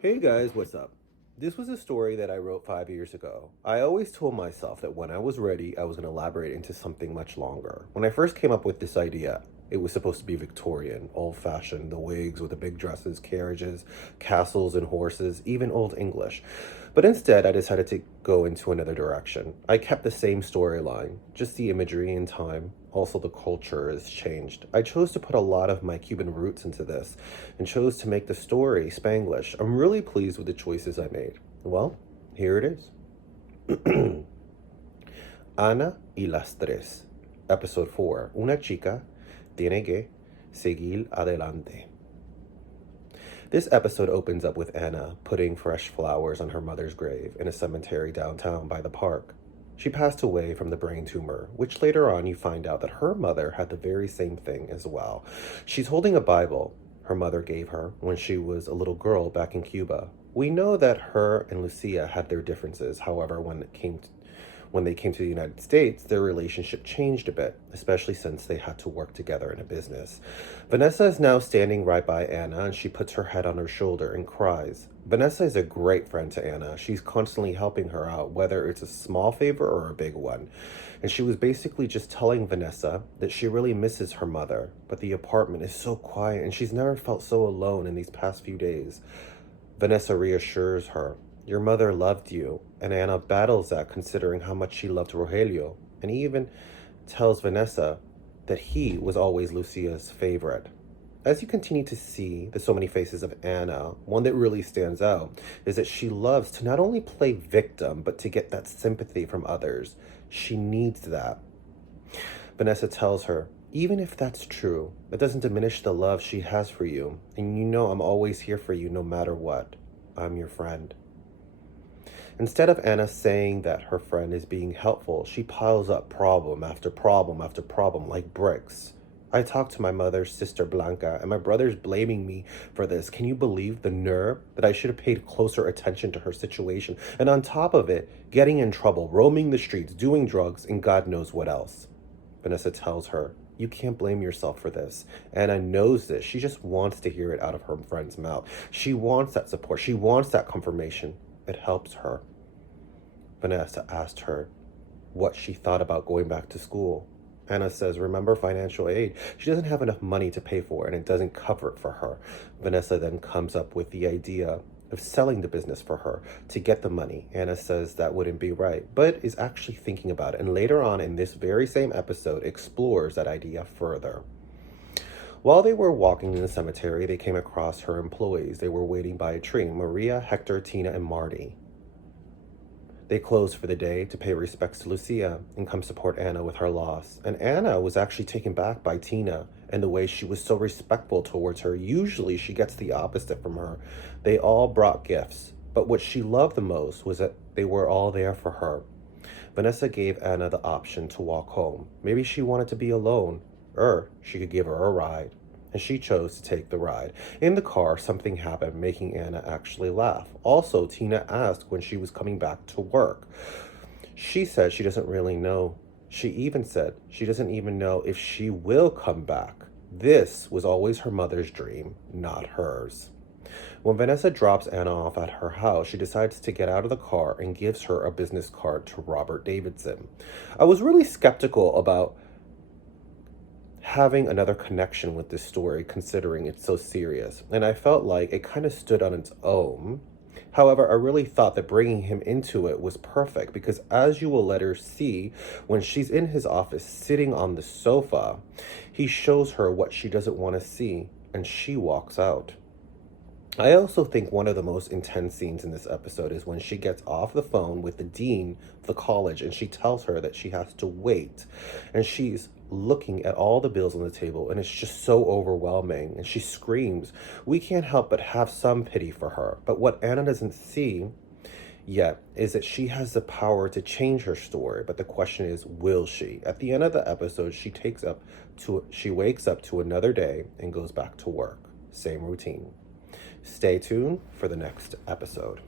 Hey guys, what's up? This was a story that I wrote 5 years ago. I always told myself that when I was ready, I was going to elaborate into something much longer. When I first came up with this idea, it was supposed to be Victorian, old fashioned, the wigs with the big dresses, carriages, castles, and horses, even Old English. But instead, I decided to go into another direction. I kept the same storyline, just the imagery and time. Also, the culture has changed. I chose to put a lot of my Cuban roots into this and chose to make the story Spanglish. I'm really pleased with the choices I made. Well, here it is. Ana y las tres. Episode 4. Una chica tiene que seguir adelante. This episode opens up with Anna putting fresh flowers on her mother's grave in a cemetery downtown by the park. She passed away from the brain tumor, which later on you find out that her mother had the very same thing as well. She's holding a Bible her mother gave her when she was a little girl back in Cuba. We know that her and Lucia had their differences. However, when they came to the United States, their relationship changed a bit, especially since they had to work together in a business. Vanessa is now standing right by Anna, and she puts her head on her shoulder and cries. Vanessa is a great friend to Anna. She's constantly helping her out, whether it's a small favor or a big one. And she was basically just telling Vanessa that she really misses her mother, but the apartment is so quiet and she's never felt so alone in these past few days. Vanessa reassures her, "Your mother loved you," and Anna battles that considering how much she loved Rogelio, and he even tells Vanessa that he was always Lucia's favorite. As you continue to see the so many faces of Anna, one that really stands out is that she loves to not only play victim, but to get that sympathy from others. She needs that. Vanessa tells her, "Even if that's true, that doesn't diminish the love she has for you, and you know I'm always here for you no matter what. I'm your friend." Instead of Anna saying that her friend is being helpful, she piles up problem after problem after problem like bricks. "I talked to my mother's sister Blanca, and my brother's blaming me for this. Can you believe the nerve that I should have paid closer attention to her situation? And on top of it, getting in trouble, roaming the streets, doing drugs, and God knows what else." Vanessa tells her, "You can't blame yourself for this." Anna knows this. She just wants to hear it out of her friend's mouth. She wants that support. She wants that confirmation. It helps her. Vanessa asked her what she thought about going back to school. Anna says, "Remember financial aid? She doesn't have enough money to pay for it, and it doesn't cover it for her." Vanessa then comes up with the idea of selling the business for her to get the money. Anna says that wouldn't be right, but is actually thinking about it, and later on in this very same episode explores that idea further. While they were walking in the cemetery, they came across her employees. They were waiting by a tree: Maria, Hector, Tina, and Marty. They closed for the day to pay respects to Lucia and come support Anna with her loss. And Anna was actually taken back by Tina and the way she was so respectful towards her. Usually she gets the opposite from her. They all brought gifts, but what she loved the most was that they were all there for her. Vanessa gave Anna the option to walk home. Maybe she wanted to be alone, or she could give her a ride. And she chose to take the ride. In the car, something happened, making Anna actually laugh. Also, Tina asked when she was coming back to work. She said she doesn't really know. She even said she doesn't even know if she will come back. This was always her mother's dream, not hers. When Vanessa drops Anna off at her house, she decides to get out of the car and gives her a business card to Robert Davidson. I was really skeptical about having another connection with this story considering it's so serious, and I felt like it kind of stood on its own. However, I really thought that bringing him into it was perfect because, as you will later see, when she's in his office sitting on the sofa, he shows her what she doesn't want to see, and she walks out. I also think one of the most intense scenes in this episode is when she gets off the phone with the dean of the college and she tells her that she has to wait. And she's looking at all the bills on the table and it's just so overwhelming. And she screams. We can't help but have some pity for her. But what Anna doesn't see yet is that she has the power to change her story. But the question is, will she? At the end of the episode, she wakes up to another day and goes back to work. Same routine. Stay tuned for the next episode.